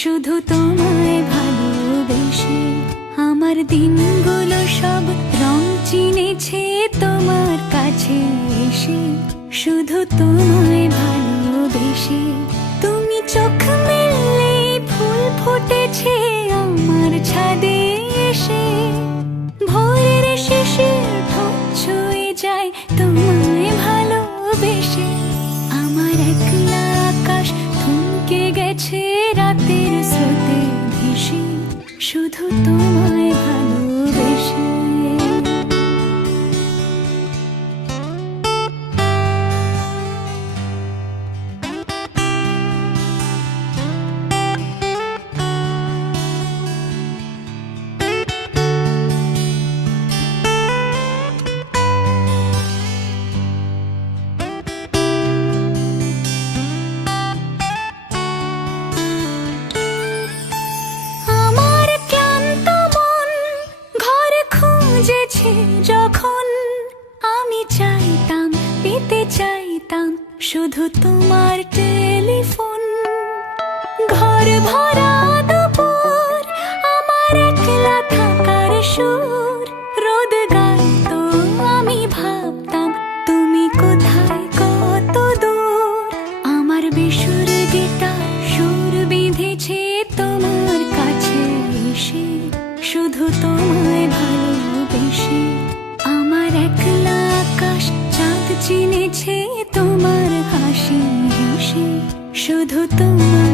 শুধু তোমায় ভালোবেসে। আমার দিনগুলো সব রং চিনেছে তোমার কাছে এসে, শুধু তোমায় ভালোবেসে। তুমি চোখ মেললে ফুল ফুটেছে আমার ছাদে এসে, ভোরের শিশির ঠোঁট ছুঁয়ে যায় তোমায় ভালোবেসে। আমার একলা আকাশ থমকে গেছে রাতের স্রোতে ভেসে, শুধু তোমায় ভালোবেসে। যখন আমি চাইতাম, পেতে চাইতাম শুধু তোমার টেলিফোন। ঘর ভরা দুপুর, আমার একলা থাকার সুর, রোদ গাইতো আমি ভাবতাম তুমি কোথায় কত দূর। আমার বেসুরে গিটার সুর বেঁধেছে তোমার কাছে এসে, শুধু তোমায় ভালোবেসে। আমার একলা আকাশ চাঁদ চিনেছে তোমার হাসি হেসে, শুধু তোমার